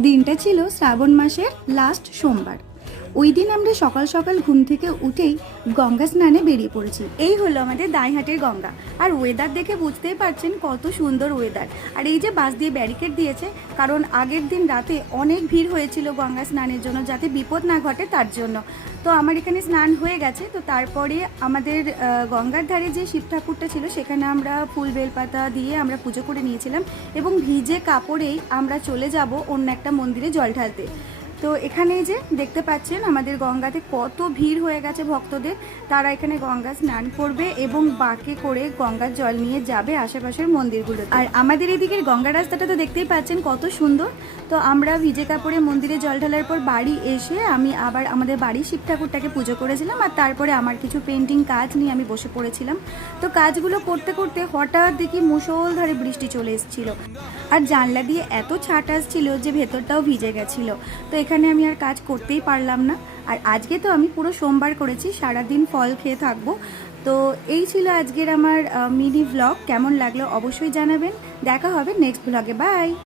দিনটা ছিল শ্রাবণ মাসের লাস্ট সোমবার। ওই দিন আমরা সকাল সকাল ঘুম থেকে উঠেই গঙ্গা স্নানে বেরিয়ে পড়েছি। এই হলো আমাদের দাইহাটের গঙ্গা। আর ওয়েদার দেখে বুঝতেই পারছেন কত সুন্দর ওয়েদার। আর এই যে বাস দিয়ে ব্যারিকেড দিয়েছে, কারণ আগের দিন রাতে অনেক ভিড় হয়েছিল গঙ্গা স্নানের জন্য, যাতে বিপদ না ঘটে তার জন্য। তো আমার এখানে স্নান হয়ে গেছে। তো তারপরে আমাদের গঙ্গার ধারে যে শিব ঠাকুরটা ছিল সেখানে আমরা ফুল বেলপাতা দিয়ে আমরা পুজো করে নিয়েছিলাম, এবং ভিজে কাপড়েই আমরা চলে যাব অন্য একটা মন্দিরে জল ঢালতে। তো এখানে যে দেখতে পাচ্ছেন আমাদের গঙ্গাতে কত ভিড় হয়ে গেছে ভক্তদের। তারা এখানে গঙ্গা স্নান করবে এবং বাঁকে করে গঙ্গার জল নিয়ে যাবে আশেপাশের মন্দিরগুলো। আর আমাদের এদিকের গঙ্গা রাস্তাটা তো দেখতেই পাচ্ছেন কত সুন্দর। তো আমরা ভিজে কাপড়ে মন্দিরে জল ঢালার পর বাড়ি এসে আমি আবার আমাদের বাড়ির শিব ঠাকুরটাকে পুজো করেছিলাম। আর তারপরে আমার কিছু পেন্টিং কাজ নিয়ে আমি বসে পড়েছিলাম। তো কাজগুলো করতে করতে হঠাৎ দেখি মুষলধারে বৃষ্টি চলে এসেছিল, আর জানলা দিয়ে এত ছাট আসছিল যে ভেতরটাও ভিজে গেছিল। তো এখানে আমি আর কাজ করতেই পারলাম না। আর আজকে তো আমি পুরো সোমবার করেছি, সারাদিন ফল খেয়ে থাকবো। তো এই ছিল আজকের আমার মিনি ভ্লগ। কেমন লাগলো অবশ্যই জানাবেন। দেখা হবে নেক্সট ভ্লগে। বাই।